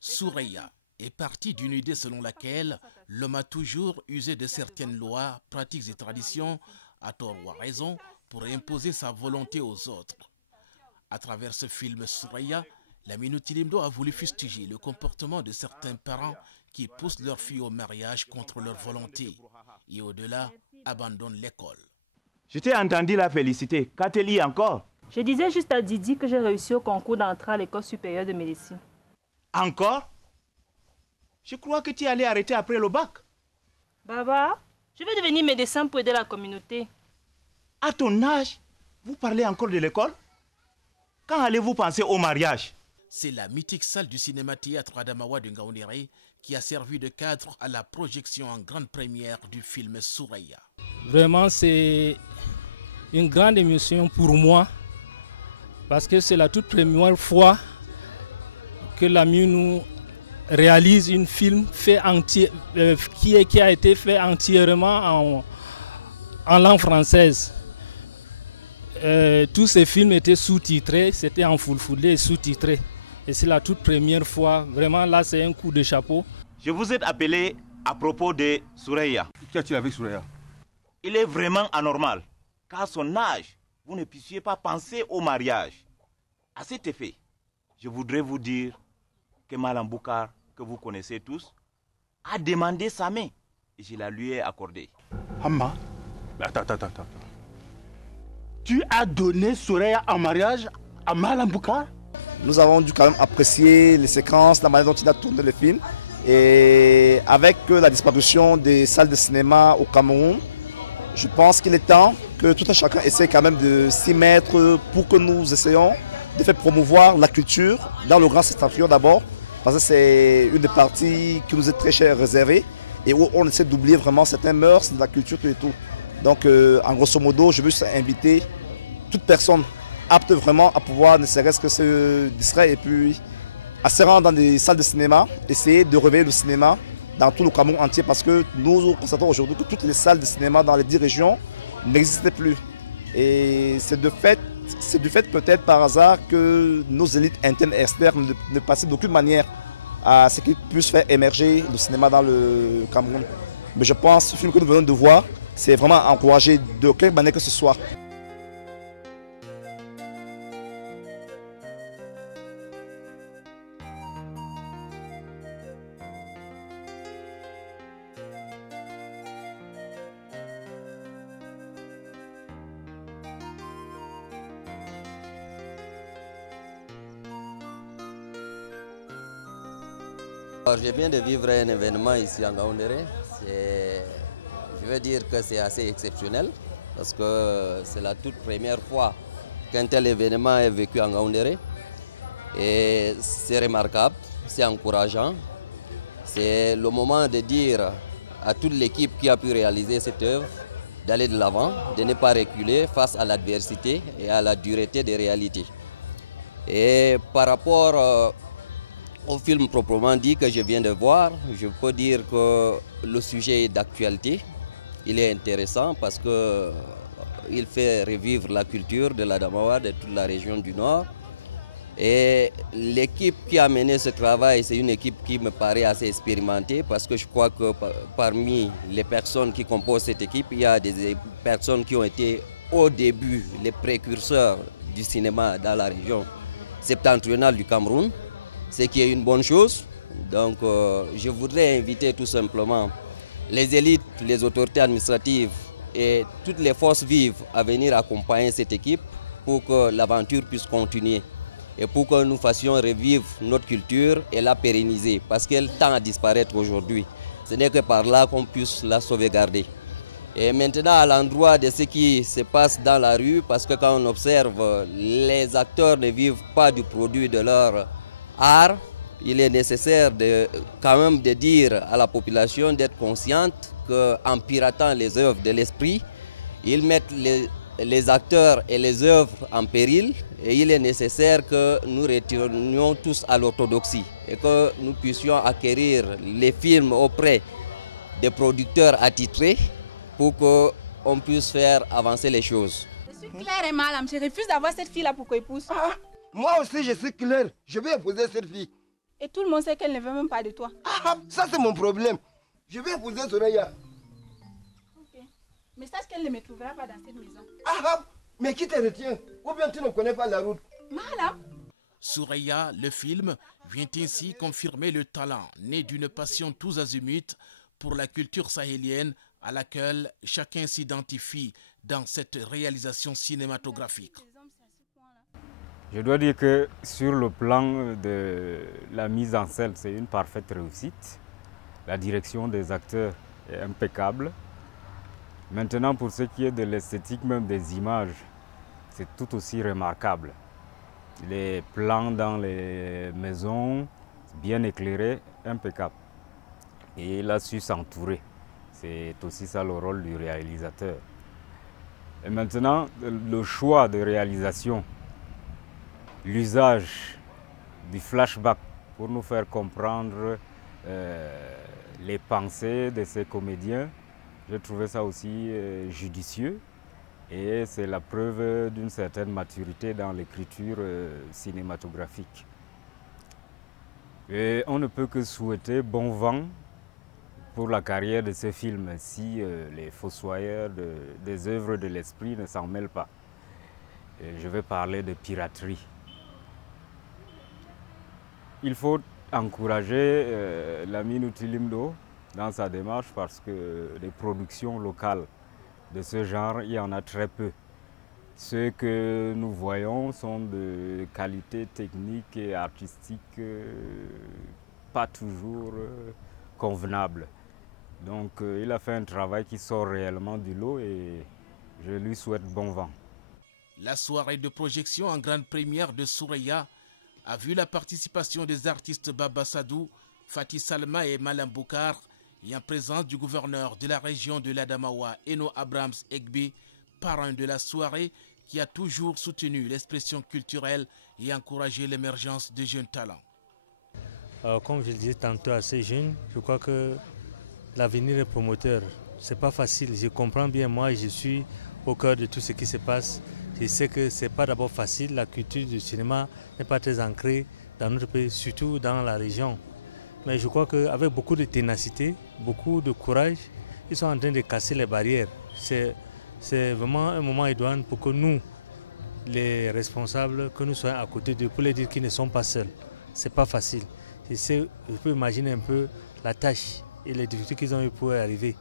Souraya est parti d'une idée selon laquelle l'homme a toujours usé de certaines lois, pratiques et traditions, à tort ou à raison, pour imposer sa volonté aux autres. À travers ce film Souraya, Lamine Tilimdo a voulu fustiger le comportement de certains parents qui poussent leurs filles au mariage contre leur volonté et au-delà abandonnent l'école. Je t'ai entendu la féliciter. Qu'a-t-elle encore? Je disais juste à Didi que j'ai réussi au concours d'entrée à l'école supérieure de médecine. Encore? Je crois que tu allais arrêter après le bac. Baba, je vais devenir médecin pour aider la communauté. À ton âge, vous parlez encore de l'école? Quand allez-vous penser au mariage? C'est la mythique salle du cinéma-théâtre Adamawa de Ngaoundéré qui a servi de cadre à la projection en grande première du film Souraya. Vraiment, c'est une grande émotion pour moi parce que c'est la toute première fois que Lamine réalise un film fait qui a été fait entièrement en langue française. Tous ces films étaient sous-titrés, c'était en fulfulde et sous-titrés. Et c'est la toute première fois, vraiment là c'est un coup de chapeau. Je vous ai appelé à propos de Souraya. Qu'as-tu avec Souraya? Il est vraiment anormal, qu'à son âge, vous ne puissiez pas penser au mariage. À cet effet, je voudrais vous dire que Malam Boukar, que vous connaissez tous, a demandé sa main et je la lui ai accordée. Hamma, attends. Tu as donné Souraya en mariage à Malam Boukar? Nous avons dû quand même apprécier les séquences, la manière dont il a tourné le film. Et avec la disparition des salles de cinéma au Cameroun, je pense qu'il est temps que tout un chacun essaie quand même de s'y mettre pour que nous essayions de faire promouvoir la culture dans le Grand Septentrion d'abord, parce que c'est une des parties qui nous est très chère réservée et où on essaie d'oublier vraiment certains mœurs de la culture et tout. Donc en grosso modo, je veux juste inviter toute personne apte vraiment à pouvoir ne serait-ce que se distraire et puis à se rendre dans des salles de cinéma, essayer de réveiller le cinéma dans tout le Cameroun entier parce que nous constatons aujourd'hui que toutes les salles de cinéma dans les 10 régions n'existaient plus. Et c'est du fait peut-être par hasard que nos élites internes et externes ne passaient d'aucune manière à ce qui puisse faire émerger le cinéma dans le Cameroun. Mais je pense que ce film que nous venons de voir, c'est vraiment encouragé de quelque manière que ce soit. Je viens de vivre un événement ici en Ngaoundéré. Je veux dire que c'est assez exceptionnel parce que c'est la toute première fois qu'un tel événement est vécu en Ngaoundéré. Et c'est remarquable, c'est encourageant. C'est le moment de dire à toute l'équipe qui a pu réaliser cette œuvre d'aller de l'avant, de ne pas reculer face à l'adversité et à la dureté des réalités. Et par rapport au film proprement dit que je viens de voir, je peux dire que le sujet est d'actualité. Il est intéressant parce qu'il fait revivre la culture de l'Adamawa, de toute la région du Nord. Et l'équipe qui a mené ce travail, c'est une équipe qui me paraît assez expérimentée parce que je crois que parmi les personnes qui composent cette équipe, il y a des personnes qui ont été au début les précurseurs du cinéma dans la région septentrionale du Cameroun. Ce qui est une bonne chose. Donc je voudrais inviter tout simplement les élites, les autorités administratives et toutes les forces vives à venir accompagner cette équipe pour que l'aventure puisse continuer et pour que nous fassions revivre notre culture et la pérenniser parce qu'elle tend à disparaître aujourd'hui. Ce n'est que par là qu'on puisse la sauvegarder. Et maintenant à l'endroit de ce qui se passe dans la rue, parce que quand on observe, les acteurs ne vivent pas du produit de leur art, il est nécessaire quand même de dire à la population d'être consciente qu'en piratant les œuvres de l'esprit, ils mettent les acteurs et les œuvres en péril et il est nécessaire que nous retournions tous à l'orthodoxie et que nous puissions acquérir les films auprès des producteurs attitrés pour qu'on puisse faire avancer les choses. Je suis claire et Malam, je refuse d'avoir cette fille-là pour qu'on épouse. Moi aussi je suis clair, je vais épouser cette fille. Et tout le monde sait qu'elle ne veut même pas de toi. Ah, ça c'est mon problème. Je vais épouser Soraya. Ok. Mais sache qu'elle ne me trouvera pas dans cette maison. Ah, mais qui te retient? Ou bien tu ne connais pas la route? Malam. Souraya, le film, vient ainsi confirmer le talent né d'une passion tous azimuts pour la culture sahélienne à laquelle chacun s'identifie dans cette réalisation cinématographique. Je dois dire que sur le plan de la mise en scène, c'est une parfaite réussite. La direction des acteurs est impeccable. Maintenant, pour ce qui est de l'esthétique même des images, c'est tout aussi remarquable. Les plans dans les maisons, bien éclairés, impeccable. Et il a su s'entourer. C'est aussi ça le rôle du réalisateur. Et maintenant, le choix de réalisation, l'usage du flashback pour nous faire comprendre les pensées de ces comédiens, j'ai trouvé ça aussi judicieux. Et c'est la preuve d'une certaine maturité dans l'écriture cinématographique. Et on ne peut que souhaiter bon vent pour la carrière de ce film si les fossoyeurs des œuvres de l'esprit ne s'en mêlent pas. Et je vais parler de piraterie. Il faut encourager l'ami Nutilimdo dans sa démarche parce que les productions locales de ce genre, il y en a très peu. Ce que nous voyons sont de qualité technique et artistique pas toujours convenables. Donc il a fait un travail qui sort réellement du lot et je lui souhaite bon vent. La soirée de projection en grande première de Souraya a vu la participation des artistes Baba Sadou, Fatih Salma et Malam Boukar, et en présence du gouverneur de la région de l'Adamawa, Eno Abrams Egbe, parrain de la soirée, qui a toujours soutenu l'expression culturelle et encouragé l'émergence de jeunes talents. Comme je le disais tantôt à ces jeunes, je crois que l'avenir est promoteur. Ce n'est pas facile, je comprends bien, moi je suis au cœur de tout ce qui se passe. Je sais que ce n'est pas d'abord facile, la culture du cinéma n'est pas très ancrée dans notre pays, surtout dans la région. Mais je crois qu'avec beaucoup de ténacité, beaucoup de courage, ils sont en train de casser les barrières. C'est vraiment un moment idoine pour que nous, les responsables, que nous soyons à côté d'eux pour les dire qu'ils ne sont pas seuls. Ce n'est pas facile. Je peux imaginer un peu la tâche et les difficultés qu'ils ont eu pour y arriver.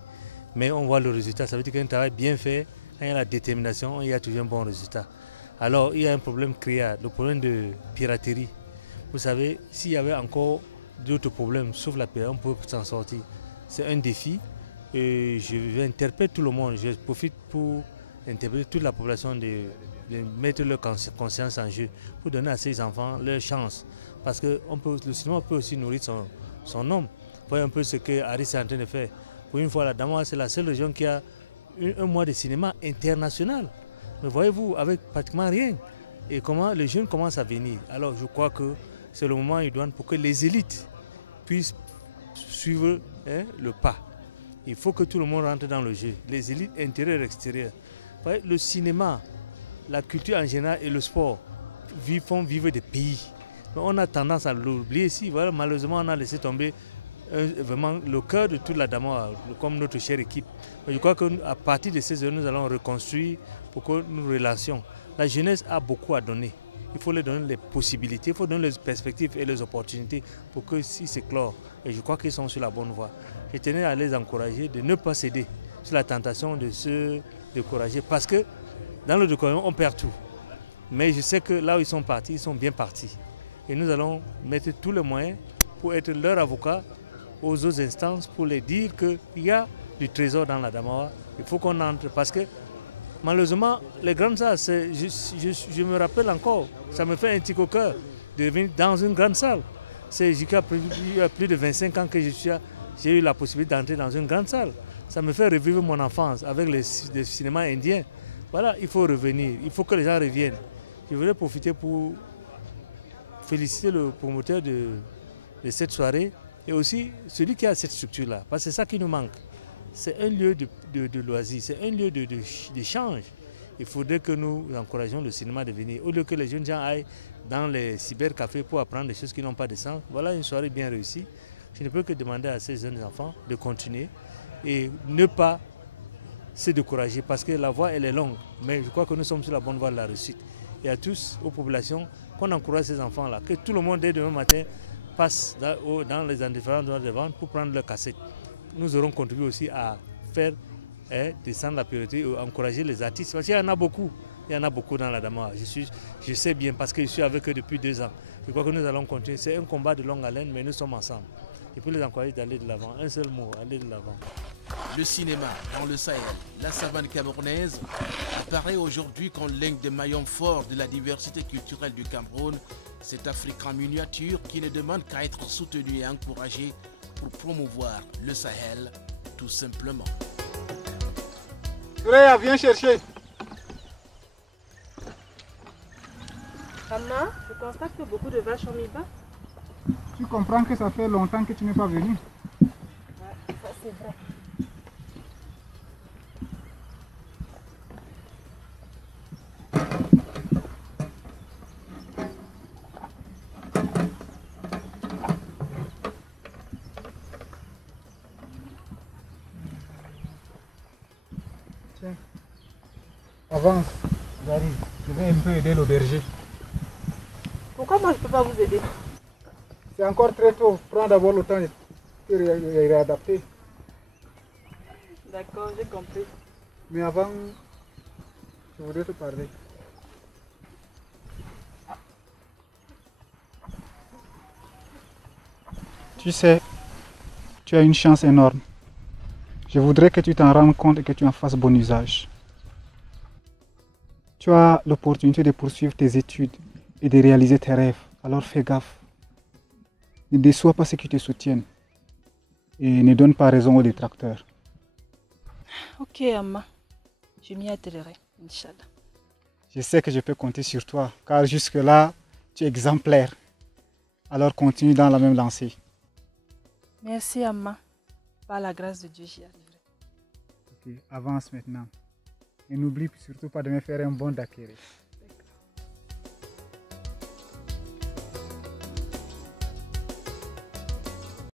Mais on voit le résultat. Ça veut dire qu'un travail bien fait, quand il y a la détermination, il y a toujours un bon résultat. Alors il y a un problème créé, le problème de piraterie. Vous savez, s'il y avait encore d'autres problèmes, sauf la piraterie, on peut s'en sortir. C'est un défi et je vais interpeller tout le monde. Je profite pour interpeller toute la population de mettre leur conscience en jeu pour donner à ces enfants leur chance. Parce que le cinéma peut aussi nourrir son homme. Voyez un peu ce que Harris est en train de faire. Pour une fois, la Damawa, c'est la seule région qui a un mois de cinéma international. Mais voyez-vous, avec pratiquement rien. Et comment les jeunes commencent à venir. Alors je crois que c'est le moment idoine pour que les élites puissent suivre le pas. Il faut que tout le monde rentre dans le jeu. Les élites intérieures et extérieures. Vous voyez, le cinéma, la culture en général et le sport font vivre des pays. Mais on a tendance à l'oublier ici. Voilà, malheureusement, on a laissé tomber vraiment le cœur de toute la Damawa, comme notre chère équipe. Mais je crois qu'à partir de ces heures, nous allons reconstruire pour que nous relancions. La jeunesse a beaucoup à donner. Il faut leur donner les possibilités, il faut donner les perspectives et les opportunités pour qu'ils s'éclorent. Et je crois qu'ils sont sur la bonne voie. Je tenais à les encourager de ne pas céder sur la tentation de se décourager. Parce que dans le découragement, on perd tout. Mais je sais que là où ils sont partis, ils sont bien partis. Et nous allons mettre tous les moyens pour être leur avocat aux autres instances pour les dire qu'il y a du trésor dans la Damawa. Il faut qu'on entre parce que malheureusement, les grandes salles, je me rappelle encore, ça me fait un tic au cœur de venir dans une grande salle. Il y a plus de 25 ans que j'ai eu la possibilité d'entrer dans une grande salle. Ça me fait revivre mon enfance avec le cinéma indien. Voilà, il faut revenir, il faut que les gens reviennent. Je voudrais profiter pour féliciter le promoteur de cette soirée et aussi celui qui a cette structure-là, parce que c'est ça qui nous manque. C'est un lieu de loisirs, c'est un lieu d'échange. Il faudrait que nous encouragions le cinéma de venir. Au lieu que les jeunes gens aillent dans les cybercafés pour apprendre des choses qui n'ont pas de sens. Voilà une soirée bien réussie. Je ne peux que demander à ces jeunes enfants de continuer et ne pas se décourager parce que la voie elle est longue. Mais je crois que nous sommes sur la bonne voie de la réussite. Et à tous, aux populations, qu'on encourage ces enfants-là, que tout le monde dès demain matin passe dans les différents endroits de vente pour prendre leur cassette. Nous aurons contribué aussi à faire descendre la priorité et encourager les artistes. Parce qu'il y en a beaucoup. Il y en a beaucoup dans la Dama. Je sais bien parce que je suis avec eux depuis 2 ans. Je crois que nous allons continuer. C'est un combat de longue haleine, mais nous sommes ensemble. Il faut les encourager d'aller de l'avant. Un seul mot, aller de l'avant. Le cinéma dans le Sahel, la savane camerounaise, apparaît aujourd'hui comme l'un des maillons forts de la diversité culturelle du Cameroun. Cette Afrique en miniature qui ne demande qu'à être soutenue et encouragée pour promouvoir le Sahel, tout simplement. Suraya, viens chercher. Maman, je constate que beaucoup de vaches ont mis bas. Tu comprends que ça fait longtemps que tu n'es pas venu. Ouais, ça c'est vrai. Tiens, avance, j'arrive. Je vais un peu aider le berger. Pourquoi moi je ne peux pas vous aider? C'est encore très tôt. Prends d'abord le temps de te réadapter. D'accord, j'ai compris. Mais avant, je voudrais te parler. Tu sais, tu as une chance énorme. Je voudrais que tu t'en rendes compte et que tu en fasses bon usage. Tu as l'opportunité de poursuivre tes études et de réaliser tes rêves. Alors fais gaffe. Ne déçois pas ceux qui te soutiennent. Et ne donne pas raison aux détracteurs. Ok, Amma. Je m'y attellerai, Inch'Allah. Je sais que je peux compter sur toi, car jusque-là, tu es exemplaire. Alors continue dans la même lancée. Merci, Amma. Par la grâce de Dieu, j'y arriverai. Ok, avance maintenant. Et n'oublie surtout pas de me faire un bon daiquiri.